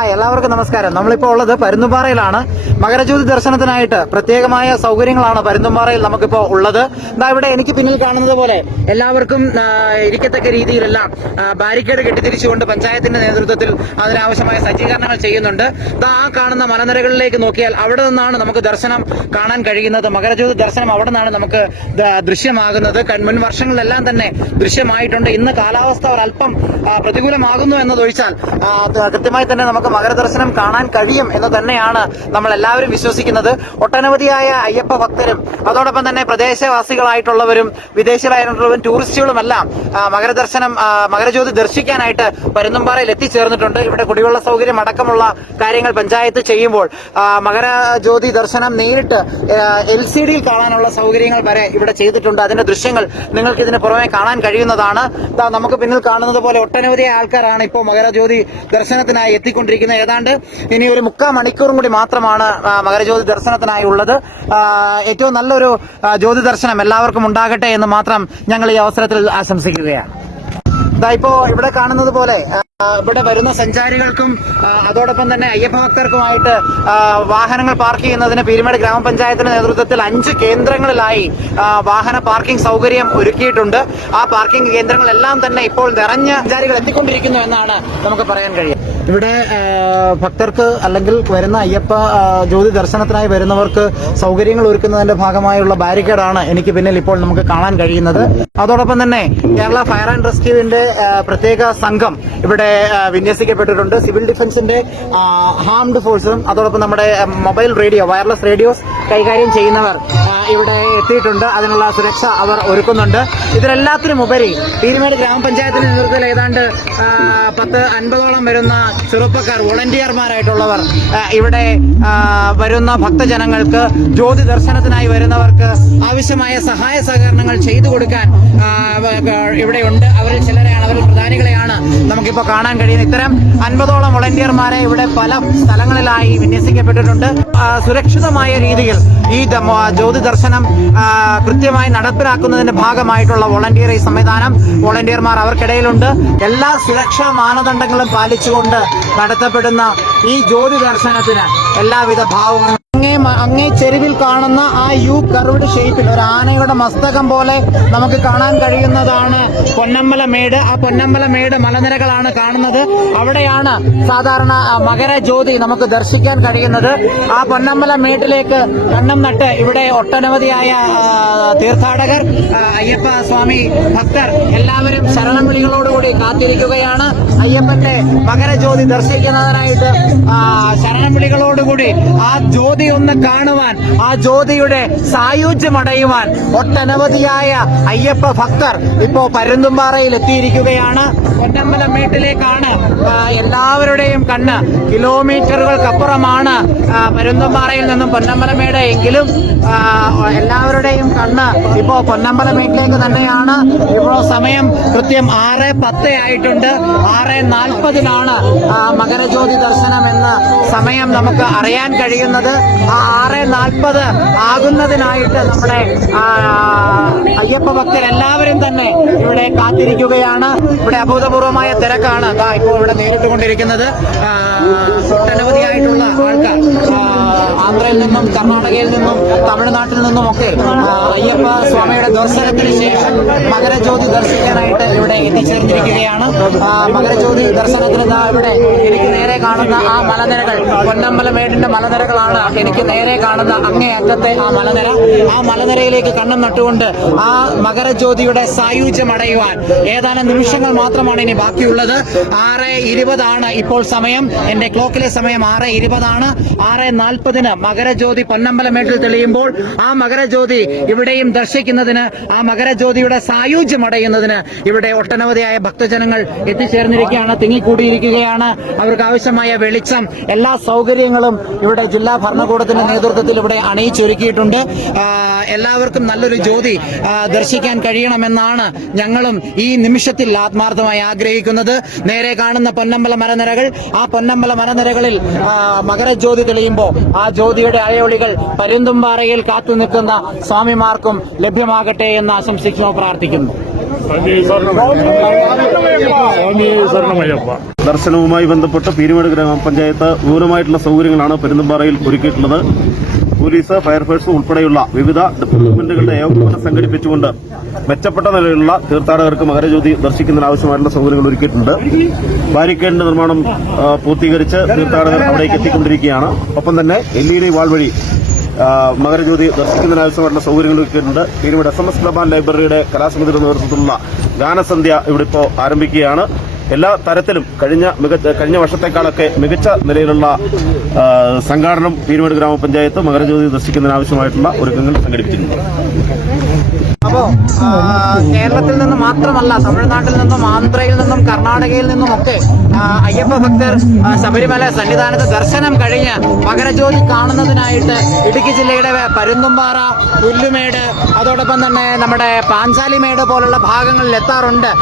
എല്ലാവർക്കും നമസ്കാരം. നമ്മളിപ്പോൾ ഉള്ളത് പരുന്തുംപാറയിലാണ്. മകരജ്യോതി ദർശനത്തിനായിട്ട് പ്രത്യേകമായ സൗകര്യങ്ങളാണ് പരുന്തുംപാറയിൽ നമുക്കിപ്പോൾ ഉള്ളത്. ഇവിടെ എനിക്ക് പിന്നിൽ കാണുന്നത് പോലെ എല്ലാവർക്കും ഇരിക്കത്തക്ക രീതിയിലെല്ലാം ബാരിക്കേഡ് കെട്ടിത്തിരിച്ചുകൊണ്ട് പഞ്ചായത്തിന്റെ നേതൃത്വത്തിൽ അതിനാവശ്യമായ സജ്ജീകരണങ്ങൾ ചെയ്യുന്നുണ്ട്. ആ കാണുന്ന മലനിരകളിലേക്ക് നോക്കിയാൽ അവിടെ നിന്നാണ് നമുക്ക് ദർശനം കാണാൻ കഴിയുന്നത്. മകരജ്യോതി ദർശനം അവിടെ നിന്നാണ് നമുക്ക് ദൃശ്യമാകുന്നത്. മുൻ വർഷങ്ങളിലെല്ലാം തന്നെ ദൃശ്യമായിട്ടുണ്ട്. ഇന്ന് കാലാവസ്ഥ ഒരല്പം പ്രതികൂലമാകുന്നു എന്നതൊഴിച്ചാൽ കൃത്യമായി തന്നെ നമുക്ക് മകരദർശനം കാണാൻ കഴിയും എന്ന് തന്നെയാണ് നമ്മൾ എല്ലാവരും വിശ്വസിക്കുന്നത്. ഒട്ടനവധിയായ അയ്യപ്പ ഭക്തരും അതോടൊപ്പം തന്നെ പ്രദേശവാസികളായിട്ടുള്ളവരും വിദേശികളായിട്ടുള്ളവരും ടൂറിസ്റ്റുകളുമെല്ലാം മകരജ്യോതി ദർശിക്കാനായിട്ട് പരുന്തുംപാറയിൽ എത്തിച്ചേർന്നിട്ടുണ്ട്. ഇവിടെ കുടിവെള്ള സൗകര്യം അടക്കമുള്ള കാര്യങ്ങൾ പഞ്ചായത്ത് ചെയ്യുമ്പോൾ മകരജ്യോതി ദർശനം നേരിട്ട് LCD കാണാനുള്ള സൗകര്യങ്ങൾ വരെ ഇവിടെ ചെയ്തിട്ടുണ്ട്. അതിന്റെ ദൃശ്യങ്ങൾ നിങ്ങൾക്ക് ഇതിന് പുറമെ കാണാൻ കഴിയുന്നതാണ്. നമുക്ക് പിന്നിൽ കാണുന്നത് പോലെ ഒട്ടനവധി ആൾക്കാരാണ് ഇപ്പോൾ മകരജ്യോതി ദർശനത്തിനായി എത്തിക്കൊണ്ടിരിക്കുന്നത്. ഏതാണ്ട് ഇനി ഒരു 3/4 മണിക്കൂറും കൂടി മാത്രമാണ് മകരജ്യോതി ദർശനത്തിനായി ഉള്ളത്. ഏറ്റവും നല്ലൊരു ജ്യോതി ദർശനം എല്ലാവർക്കും ഉണ്ടാകട്ടെ എന്ന് മാത്രം ഞങ്ങൾ ഈ അവസരത്തിൽ ആശംസിക്കുകയാണ്. ഇപ്പോ ഇവിടെ കാണുന്നത് പോലെ ഇവിടെ വരുന്ന സഞ്ചാരികൾക്കും അതോടൊപ്പം തന്നെ അയ്യപ്പ ഭക്തർക്കുമായിട്ട് വാഹനങ്ങൾ പാർക്ക് ചെയ്യുന്നതിന് പീരുമേട് ഗ്രാമപഞ്ചായത്തിന്റെ നേതൃത്വത്തിൽ 5 കേന്ദ്രങ്ങളിലായി വാഹന പാർക്കിംഗ് സൗകര്യം ഒരുക്കിയിട്ടുണ്ട്. ആ പാർക്കിംഗ് കേന്ദ്രങ്ങളെല്ലാം തന്നെ ഇപ്പോൾ നിറഞ്ഞ സഞ്ചാരികൾ എത്തിക്കൊണ്ടിരിക്കുന്നു എന്നാണ് നമുക്ക് പറയാൻ കഴിയും. ഇവിടെ ഭക്തർക്ക് അല്ലെങ്കിൽ വരുന്ന അയ്യപ്പ ജ്യോതി ദർശനത്തിനായി വരുന്നവർക്ക് സൗകര്യങ്ങൾ ഒരുക്കുന്നതിന്റെ ഭാഗമായുള്ള ബാരിക്കേഡാണ് എനിക്ക് പിന്നിൽ ഇപ്പോൾ നമുക്ക് കാണാൻ കഴിയുന്നത്. അതോടൊപ്പം തന്നെ കേരള ഫയർ ആൻഡ് റെസ്ക്യൂവിന്റെ പ്രത്യേക സംഘം ഇവിടെ വിന്യസിക്കപ്പെട്ടിട്ടുണ്ട്. സിവിൽ ഡിഫൻസിന്റെ ആംഡ് ഫോഴ്സും അതോടൊപ്പം നമ്മുടെ മൊബൈൽ റേഡിയോ വയർലെസ് റേഡിയോസ് കൈകാര്യം ചെയ്യുന്നവർ ഇവിടെ എത്തിയിട്ടുണ്ട്. അതിനുള്ള സുരക്ഷ അവർ ഒരുക്കുന്നുണ്ട്. ഇതിലെല്ലാത്തിനും ഉപരി പീരുമേട് ഗ്രാമപഞ്ചായത്തിന്റെ നേതൃത്വത്തിൽ ഏതാണ്ട് 50-50ഓളം വരുന്ന ചെറുപ്പക്കാർ വോളണ്ടിയർമാരായിട്ടുള്ളവർ ഇവിടെ വരുന്ന ഭക്തജനങ്ങൾക്ക് ജ്യോതി ദർശനത്തിനായി വരുന്നവർക്ക് ആവശ്യമായ സഹായ സഹകരണങ്ങൾ ചെയ്തു കൊടുക്കാൻ ഇവിടെയുണ്ട്. അവരിൽ ചിലരെയാണ്, അവരിൽ പ്രധാനികളെയാണ് നമുക്കിപ്പോൾ കാണാൻ കഴിയുന്നത്. ഇത്തരം 50ഓളം വോളണ്ടിയർമാരെ ഇവിടെ പല സ്ഥലങ്ങളിലായി വിന്യസിക്കപ്പെട്ടിട്ടുണ്ട്. സുരക്ഷിതമായ രീതിയിൽ ഈ ജ്യോതി ദർശനം കൃത്യമായി നടപ്പിലാക്കുന്നതിന്റെ ഭാഗമായിട്ടുള്ള വോളണ്ടിയർ സംവിധാനം വോളണ്ടിയർമാർ അവർക്കിടയിലുണ്ട്. എല്ലാ സുരക്ഷാ മാനദണ്ഡങ്ങളും പാലിച്ചുകൊണ്ട് നടത്തപ്പെടുന്ന ഈ ജ്യോതി ദർശനത്തിന് എല്ലാവിധ ഭാവങ്ങളും അങ്ങേ ചെരുവിൽ കാണുന്ന ആ കർവ്ഡ് ഷേപ്പിൽ ഒരു ആനയുടെ മസ്തകം പോലെ നമുക്ക് കാണാൻ കഴിയുന്നതാണ് പൊന്നമ്പലമേട്. ആ പൊന്നമ്പലമേട് മലനിരകളാണ് കാണുന്നത്. അവിടെയാണ് സാധാരണ മകരജ്യോതി നമുക്ക് ദർശിക്കാൻ കഴിയുന്നത്. ആ പൊന്നമ്പലമേട്ടിലേക്ക് കണ്ണം നട്ട് ഇവിടെ ഒട്ടനവധിയായ തീർത്ഥാടകർ, അയ്യപ്പ സ്വാമി ഭക്തർ എല്ലാവരും ശരണം വിളികളോടുകൂടി കാത്തിരിക്കുകയാണ്. അയ്യപ്പന്റെ മകരജ്യോതി ദർശിക്കുന്നതിനായിട്ട് ശരണം വിളികളോടുകൂടി ആ ജ്യോതി ഒന്ന് കാണുവാൻ, ആ ജ്യോതിയുടെ സായുജ്യമടയുവാൻ ഒട്ടനവധിയായ അയ്യപ്പ ഭക്തർ ഇപ്പോ പരുന്തുംപാറയിൽ എത്തിയിരിക്കുകയാണ്. പൊന്നമ്പലമേട്ടിലേക്കാണ് എല്ലാവരുടെയും കണ്ണ്. കിലോമീറ്ററുകൾക്കപ്പുറമാണ് പരുന്തുംപാറയിൽ നിന്നും പൊന്നമ്പലമേട് എങ്കിലും എല്ലാവരുടെയും കണ്ണ് ഇപ്പോ പൊന്നമ്പലമേട്ടിലേക്ക് തന്നെയാണ്. ഇപ്പോൾ സമയം കൃത്യം 6:10 ആയിട്ടുണ്ട്. 6:40 മകരജ്യോതി ദർശനം എന്ന സമയം നമുക്ക് അറിയാൻ കഴിയുന്നത്. ആ 6:40 ആകുന്നതിനായിട്ട് നമ്മുടെ അയ്യപ്പ ഭക്തരെല്ലാവരും തന്നെ ഇവിടെ കാത്തിരിക്കുകയാണ്. ഇവിടെ അഭൂതപൂർവമായ തിരക്കാണ് ഇപ്പോൾ ഇവിടെ നേരിട്ടുകൊണ്ടിരിക്കുന്നത്. ഒട്ടനവധിയായിട്ടുള്ള ആൾക്കാർ ആന്ധ്രയിൽ നിന്നും കർണാടകയിൽ നിന്നും തമിഴ്നാട്ടിൽ നിന്നുമൊക്കെ അയ്യപ്പ സ്വാമിയുടെ ദർശനത്തിന് ശേഷം മകരജ്യോതി ദർശിക്കാനായിട്ട് ഇവിടെ എത്തിച്ചേർന്നിരിക്കുകയാണ്. മകരജ്യോതി ദർശനത്തിന് ഇവിടെ എനിക്ക് നേരെ കാണുന്ന ആ മലനിരകൾ പൊന്നമ്പലമേടിന്റെ മലനിരകളാണ്. എനിക്ക് നേരെ കാണുന്ന അങ്ങേയറ്റത്തെ ആ മലനിര, ആ മലനിരയിലേക്ക് കണ്ണം നട്ടുകൊണ്ട് ആ മകരജ്യോതിയുടെ സായുജ്യം അടയുവാൻ ഏതാനും നിമിഷങ്ങൾ മാത്രമാണ് ഇനി ബാക്കിയുള്ളത്. 6:20 ഇപ്പോൾ സമയം. എന്റെ ക്ലോക്കിലെ സമയം 6:20. 6:40 മകരജ്യോതി പൊന്നമ്പലമേട്ടിൽ തെളിയുമ്പോൾ ആ മകരജ്യോതി ഇവിടെയും ദർശിക്കുന്നതിന്, ആ മകരജ്യോതിയുടെ സായുജ്യം അടയുന്നതിന് ഇവിടെ ഒട്ടനവധിയായ ഭക്തജനങ്ങൾ എത്തിച്ചേർന്നിരിക്കുകയാണ്, തിങ്ങിക്കൂടിയിരിക്കുകയാണ്. അവർക്ക് ആവശ്യമായ വെളിച്ചം, എല്ലാ സൗകര്യങ്ങളും ഇവിടെ ജില്ലാ ഭരണകൂടത്തിന്റെ നേതൃത്വത്തിൽ ഇവിടെ അണിയിച്ചൊരുക്കിയിട്ടുണ്ട്. എല്ലാവർക്കും നല്ലൊരു ജ്യോതി ദർശിക്കാൻ കഴിയണമെന്നാണ് ഞങ്ങളും ഈ നിമിഷത്തിൽ ആത്മാർത്ഥമായി ആഗ്രഹിക്കുന്നത്. നേരെ കാണുന്ന പൊന്നമ്പല മലനിരകൾ, ആ പൊന്നമ്പല മലനിരകളിൽ മകരജ്യോതി തെളിയുമ്പോൾ ആ ജ്യോതിയുടെ അലയൊളികൾ പരുന്തുംപാറയിൽ കാത്തുനിൽക്കുന്ന സ്വാമിമാർക്കും ലഭ്യമാകട്ടെ എന്ന് ആശംസിക്കുന്നു, പ്രാർത്ഥിക്കുന്നു. ദർശനവുമായി ബന്ധപ്പെട്ട് പീരുമേട് ഗ്രാമപഞ്ചായത്ത് വിപുലമായിട്ടുള്ള സൗകര്യങ്ങളാണ് പെരുന്തുംപാറയിൽ ഒരുക്കിയിട്ടുള്ളത്. പോലീസ്, ഫയർഫോഴ്സ് ഉൾപ്പെടെയുള്ള വിവിധ ഡിപ്പാർട്ട്മെന്റുകളുടെ ഏകോപനം സംഘടിപ്പിച്ചുകൊണ്ട് മെച്ചപ്പെട്ട നിലയിലുള്ള തീർത്ഥാടകർക്ക് മകരജ്യോതി ദർശിക്കുന്നതിനാവശ്യമായിട്ടുള്ള സൗകര്യങ്ങൾ ഒരുക്കിയിട്ടുണ്ട്. ബാരിക്കേഡിന്റെ നിർമ്മാണം പൂർത്തീകരിച്ച് തീർത്ഥാടകർ അവിടേക്ക് എത്തിക്കൊണ്ടിരിക്കുകയാണ്. ഒപ്പം തന്നെ LED വാൾ വഴി മകരജ്യോതി ദർശിക്കുന്നതിനാവശ്യമായിട്ടുള്ള സൗകര്യങ്ങൾ ഒരുക്കിയിട്ടുണ്ട്. പീരുമേട് SMS ഗ്ലോബൽ ലൈബ്രറിയുടെ കലാസമിതിയുടെ നേതൃത്വത്തിലുള്ള ഗാനസന്ധ്യ ഇവിടെ ഇപ്പോൾ ആരംഭിക്കുകയാണ്. എല്ലാ തരത്തിലും കഴിഞ്ഞ വർഷത്തേക്കാളൊക്കെ മികച്ച നിലയിലുള്ള സംഘാടനം പീരുമേട് ഗ്രാമപഞ്ചായത്ത് മകരജ്യോതി ദർശിക്കുന്നതിനാവശ്യമായിട്ടുള്ള ഒരുക്കങ്ങൾ സംഘടിപ്പിച്ചിട്ടുണ്ട്. അപ്പോ കേരളത്തിൽ നിന്ന് മാത്രമല്ല, തമിഴ്നാട്ടിൽ നിന്നും ആന്ധ്രയിൽ നിന്നും കർണാടകയിൽ നിന്നുമൊക്കെ അയ്യപ്പ ഭക്തർ ശബരിമല സന്നിധാനത്ത് ദർശനം കഴിഞ്ഞ് മകരജ്യോതി കാണുന്നതിനായിട്ട് ഇടുക്കി ജില്ലയുടെ പരുന്തുംപാറ, പുല്ലുമേട്, അതോടൊപ്പം തന്നെ നമ്മുടെ പാഞ്ചാലിമേട് പോലുള്ള ഭാഗങ്ങളിൽ എത്താറുണ്ട്.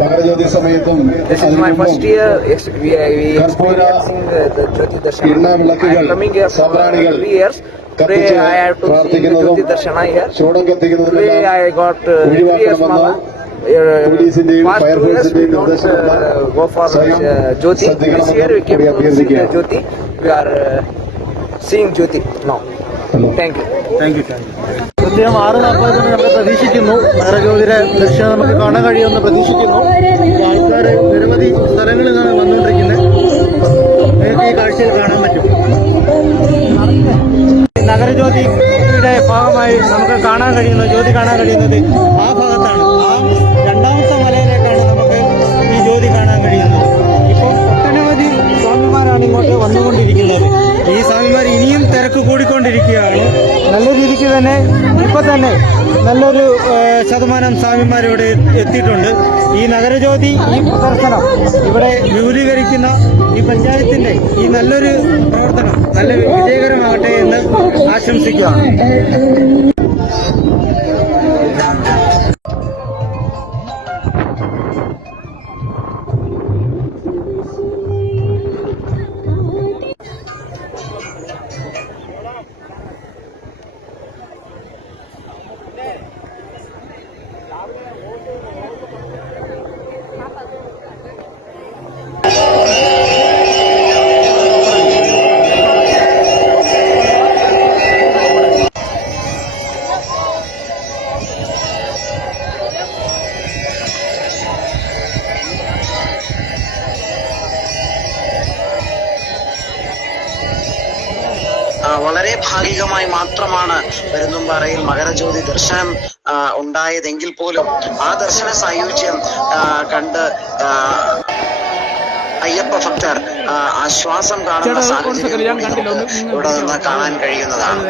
മകരജ്യോതി സമയത്തും This is my first year. We experiencing the Jyoti Darshana. I am coming here for 3 years. Today I have to see the Jyoti Darshana here. Today I got 3 years mama. Past 2 years we don't go for Jyoti. This year we came to see the Jyoti. We are seeing Jyoti now. Thank you. കൃത്യം 6:40 നമ്മൾ പ്രതീക്ഷിക്കുന്നു. മകരജ്യോതിയുടെ ദർശനം നമുക്ക് കാണാൻ കഴിയുമെന്ന് പ്രതീക്ഷിക്കുന്നു. ആൾക്കാർ നിരവധി സ്ഥലങ്ങളിൽ നിന്നാണ് വന്നുകൊണ്ടിരിക്കുന്നത്. നിങ്ങൾക്ക് ഈ കാഴ്ചയിൽ കാണാൻ പറ്റും. നഗരജ്യോതിയുടെ ഭാഗമായി നമുക്ക് കാണാൻ കഴിയുന്നത്, ജ്യോതി കാണാൻ കഴിയുന്നത് ആ ഭാഗത്താണ്. ആ രണ്ടാമത്തെ മലയിലേക്കാണ് നമുക്ക് ഈ ജ്യോതി കാണാൻ കഴിയുന്നത്. ഇപ്പോൾ ഒട്ടനവധി സ്വാമിമാരാണ് ഇങ്ങോട്ട് വന്നുകൊണ്ടിരിക്കുന്നത്. ഈ സ്വാമിമാർ ഇനിയും തിരക്ക് കൂടിക്കൊണ്ടിരിക്കുകയാണ്. നല്ല രീതിക്ക് തന്നെ ഇപ്പൊ തന്നെ നല്ലൊരു ശതമാനം സ്വാമിമാർ ഇവിടെ എത്തിയിട്ടുണ്ട്. ഈ നഗരജ്യോതി, ഈ പ്രദർശനം ഇവിടെ വിപുലീകരിക്കുന്ന ഈ പഞ്ചായത്തിന്റെ ഈ നല്ലൊരു പ്രവർത്തനം നല്ല വിജയകരമാകട്ടെ എന്ന് ആശംസിക്കുകയാണ്. വളരെ ഭാഗികമായി മാത്രമാണ് പെരുന്തുംപാറയിൽ മകരജ്യോതി ദർശനം ഉണ്ടായതെങ്കിൽ പോലും ആ ദർശന സായുജ്യം കണ്ട് അയ്യപ്പ ഭക്തർ ആശ്വാസം കാണുന്ന സാഹചര്യം ഇവിടെ നിന്ന് കാണാൻ കഴിയുന്നതാണ്.